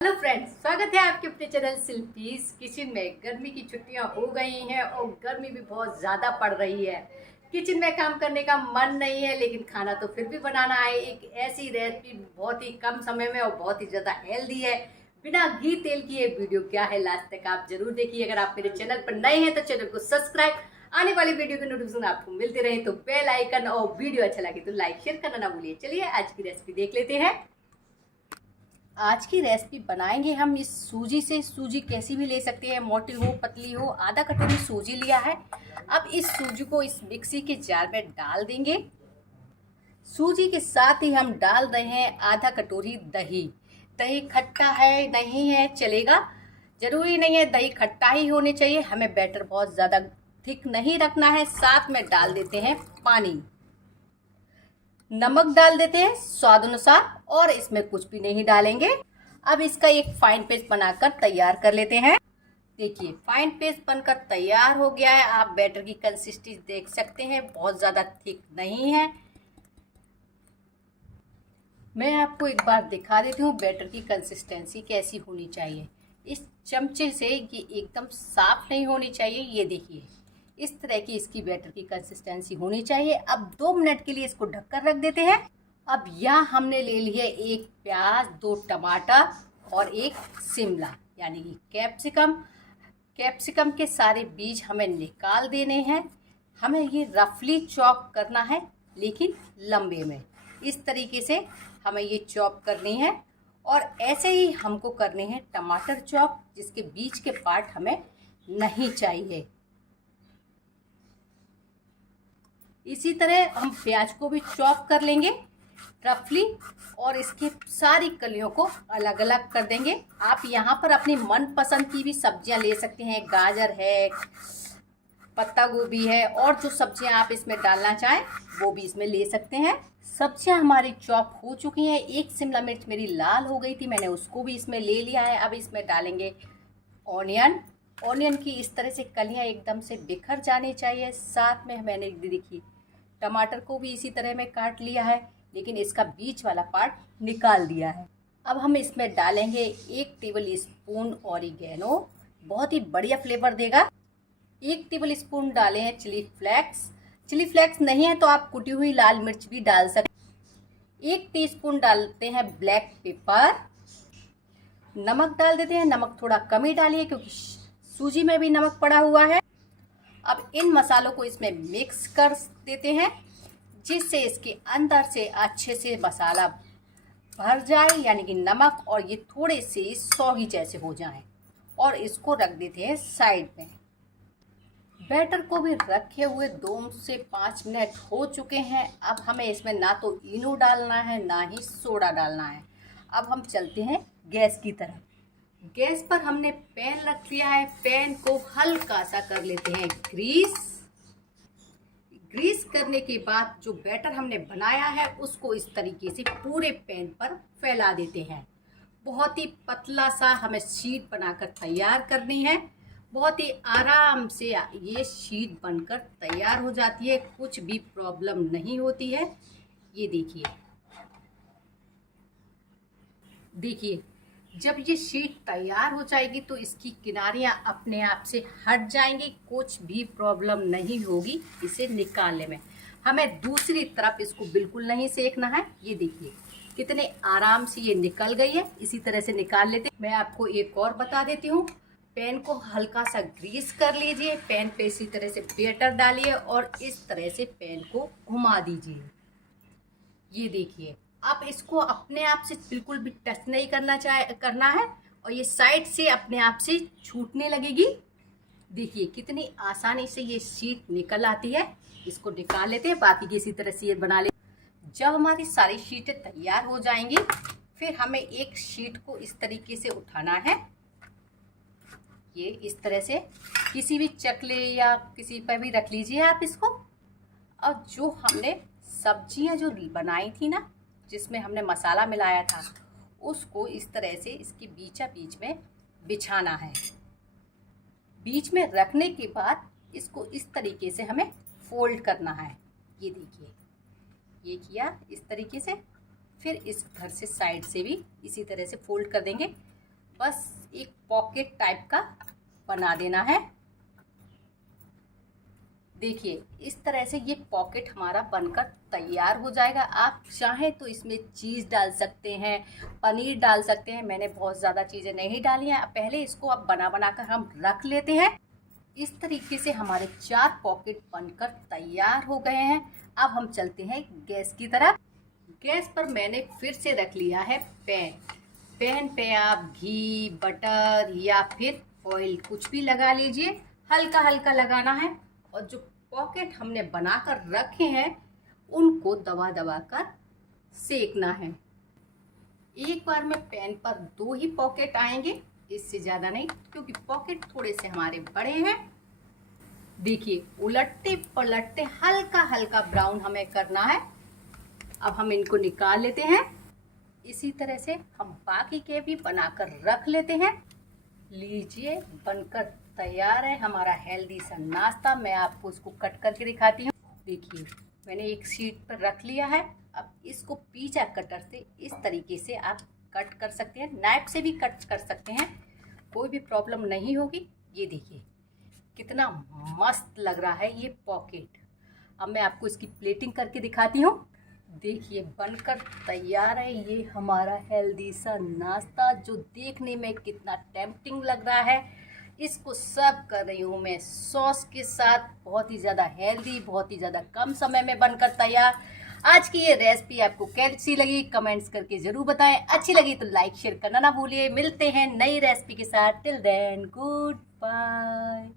Hello friends, स्वागत है आपके अपने चैनल शिल्पीज किचन में। गर्मी की छुट्टियां हो गई हैं और गर्मी भी बहुत ज़्यादा पड़ रही है। किचन में काम करने का मन नहीं है, लेकिन खाना तो फिर भी बनाना है। एक ऐसी रेसिपी बहुत ही कम समय में और बहुत ही ज़्यादा हेल्दी है, बिना घी तेल की। ये वीडियो क्या है, लास्ट तक आप जरूर देखिए। अगर आप मेरे चैनल पर नए हैं तो चैनल को सब्सक्राइब, आने वाली वीडियो की नोटिफिकेशन आपको मिलते रहे तो बेल आइकन, और वीडियो अच्छा लगे तो लाइक शेयर करना ना भूलिए। चलिए आज की रेसिपी देख लेते हैं। आज की रेसिपी बनाएंगे हम इस सूजी से। सूजी कैसी भी ले सकते हैं, मोटी हो पतली हो। आधा कटोरी सूजी लिया है। अब इस सूजी को इस मिक्सी के जार में डाल देंगे। सूजी के साथ ही हम डाल रहे हैं आधा कटोरी दही। दही खट्टा है नहीं है चलेगा, जरूरी नहीं है दही खट्टा ही होने चाहिए। हमें बैटर बहुत ज़्यादा थिक नहीं रखना है। साथ में डाल देते हैं पानी, नमक डाल देते हैं स्वाद अनुसार, और इसमें कुछ भी नहीं डालेंगे। अब इसका एक फाइन पेस्ट बनाकर तैयार कर लेते हैं। देखिए फाइन पेस्ट बनकर तैयार हो गया है। आप बैटर की कंसिस्टेंसी देख सकते हैं, बहुत ज़्यादा थिक नहीं है। मैं आपको एक बार दिखा देती हूँ बैटर की कंसिस्टेंसी कैसी होनी चाहिए। इस चमचे से ये एकदम साफ नहीं होनी चाहिए। ये देखिए इस तरह की इसकी बैटर की कंसिस्टेंसी होनी चाहिए। अब 2 मिनट के लिए इसको ढककर रख देते हैं। अब यहाँ हमने ले लिया एक प्याज, 2 टमाटर और एक शिमला यानी कि कैप्सिकम। कैप्सिकम के सारे बीज हमें निकाल देने हैं। हमें ये रफली चॉप करना है, लेकिन लंबे में। इस तरीके से हमें ये चॉप करनी है। और ऐसे ही हमको करने हैं टमाटर चॉप, जिसके बीच के पार्ट हमें नहीं चाहिए। इसी तरह हम प्याज को भी चॉप कर लेंगे रफली, और इसकी सारी कलियों को अलग अलग कर देंगे। आप यहाँ पर अपनी मनपसंद की भी सब्जियां ले सकते हैं। गाजर है, पत्ता गोभी है, और जो सब्जियां आप इसमें डालना चाहें वो भी इसमें ले सकते हैं। सब्जियां हमारी चॉप हो चुकी हैं। एक शिमला मिर्च मेरी लाल हो गई थी, मैंने उसको भी इसमें ले लिया है। अब इसमें डालेंगे ऑनियन। ऑनियन की इस तरह से कलियां एकदम से बिखर जानी चाहिए। साथ में मैंने देखिए टमाटर को भी इसी तरह में काट लिया है, लेकिन इसका बीच वाला पार्ट निकाल दिया है। अब हम इसमें डालेंगे 1 टेबल स्पून ऑरिगेनो, बहुत ही बढ़िया फ्लेवर देगा। 1 टेबल स्पून डाले हैं चिली फ्लेक्स। चिली फ्लेक्स नहीं है तो आप कुटी हुई लाल मिर्च भी डाल सकते। 1 टीस्पून डालते हैं ब्लैक पेपर। नमक डाल देते हैं। नमक थोड़ा कम ही डालिए क्योंकि सूजी में भी नमक पड़ा हुआ है। अब इन मसालों को इसमें मिक्स कर देते हैं, जिससे इसके अंदर से अच्छे से मसाला भर जाए, यानी कि नमक और ये थोड़े से सौगी जैसे हो जाएं। और इसको रख देते हैं साइड में। बैटर को भी रखे हुए 2 से 5 मिनट हो चुके हैं। अब हमें इसमें ना तो इनो डालना है ना ही सोडा डालना है। अब हम चलते हैं गैस की तरफ। गैस पर हमने पैन रख लिया है। पैन को हल्का सा कर लेते हैं ग्रीस। ग्रीस करने के बाद जो बैटर हमने बनाया है उसको इस तरीके से पूरे पैन पर फैला देते हैं। बहुत ही पतला सा हमें शीट बनाकर तैयार करनी है। बहुत ही आराम से ये शीट बनकर तैयार हो जाती है, कुछ भी प्रॉब्लम नहीं होती है। ये देखिए जब ये शीट तैयार हो जाएगी तो इसकी किनारियां अपने आप से हट जाएंगी, कुछ भी प्रॉब्लम नहीं होगी इसे निकालने में। हमें दूसरी तरफ इसको बिल्कुल नहीं सेकना है। ये देखिए कितने आराम से ये निकल गई है। इसी तरह से निकाल लेते हैं। मैं आपको एक और बता देती हूँ। पैन को हल्का सा ग्रीस कर लीजिए। पैन पे इसी तरह से बैटर डालिए और इस तरह से पैन को घुमा दीजिए। ये देखिए आप इसको अपने आप से बिल्कुल भी टच नहीं करना है, और ये साइड से अपने आप से छूटने लगेगी। देखिए कितनी आसानी से ये शीट निकल आती है। इसको निकाल लेते हैं। बाकी की इसी तरह से ये बना ले। जब हमारी सारी शीटें तैयार हो जाएंगी, फिर हमें एक शीट को इस तरीके से उठाना है। ये इस तरह से किसी भी चकले या किसी पर भी रख लीजिए आप इसको। और जो हमने सब्जियां जो बनाई थी ना, जिसमें हमने मसाला मिलाया था, उसको इस तरह से इसके बीचा बीच में बिछाना है। बीच में रखने के बाद इसको इस तरीके से हमें फोल्ड करना है। ये देखिए ये किया इस तरीके से। फिर इस घर से साइड से भी इसी तरह से फोल्ड कर देंगे। बस एक पॉकेट टाइप का बना देना है। देखिए इस तरह से ये पॉकेट हमारा बनकर तैयार हो जाएगा। आप चाहें तो इसमें चीज़ डाल सकते हैं, पनीर डाल सकते हैं। मैंने बहुत ज़्यादा चीज़ें नहीं डाली हैं। पहले इसको अब बना कर हम रख लेते हैं। इस तरीके से हमारे 4 पॉकेट बनकर तैयार हो गए हैं। अब हम चलते हैं गैस की तरफ। गैस पर मैंने फिर से रख लिया है पैन पे आप घी, बटर या फिर ऑयल कुछ भी लगा लीजिए। हल्का हल्का लगाना है और जो पॉकेट हमने बनाकर रखे हैं उनको दबा दबा कर सेकना है। एक बार में पैन पर 2 ही पॉकेट आएंगे, इससे ज़्यादा नहीं, क्योंकि पॉकेट थोड़े से हमारे बड़े हैं। देखिए उलटते पलटते हल्का हल्का ब्राउन हमें करना है। अब हम इनको निकाल लेते हैं। इसी तरह से हम बाकी के भी बनाकर रख लेते हैं। लीजिए बनकर तैयार है हमारा हेल्दी सा नाश्ता। मैं आपको इसको कट करके दिखाती हूँ। देखिए मैंने एक शीट पर रख लिया है। अब इसको पीछा कटर से इस तरीके से आप कट कर सकते हैं, नाइफ से भी कट कर सकते हैं, कोई भी प्रॉब्लम नहीं होगी। ये देखिए कितना मस्त लग रहा है ये पॉकेट। अब मैं आपको इसकी प्लेटिंग करके दिखाती हूँ। देखिए बनकर तैयार है ये हमारा हेल्दी सा नाश्ता, जो देखने में कितना टेम्पटिंग लग रहा है। इसको सर्व कर रही हूँ मैं सॉस के साथ। बहुत ही ज़्यादा हेल्दी, बहुत ही ज़्यादा कम समय में बनकर तैयार। आज की ये रेसिपी आपको कैसी लगी कमेंट्स करके ज़रूर बताएं। अच्छी लगी तो लाइक शेयर करना ना भूलिए। मिलते हैं नई रेसिपी के साथ। Till then good bye.